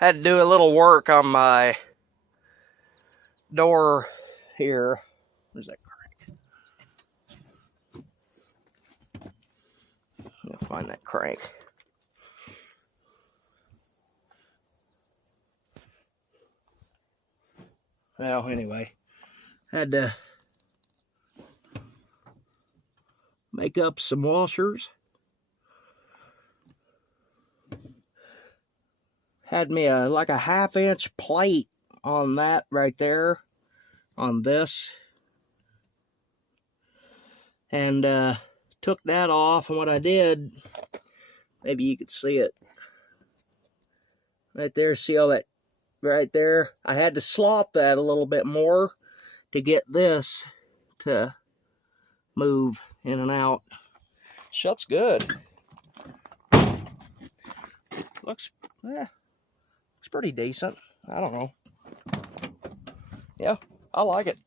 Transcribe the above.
Had to do a little work on my door here. Where's that crank? I'll find that crank. Well, anyway, had to make up some washers. Had me like a 1/2 inch plate on that right there, on this. And took that off, and what I did, maybe you could see it right there. See all that right there? I had to slop that a little bit more to get this to move in and out. Shuts good. Looks pretty decent. I don't know. Yeah, I like it.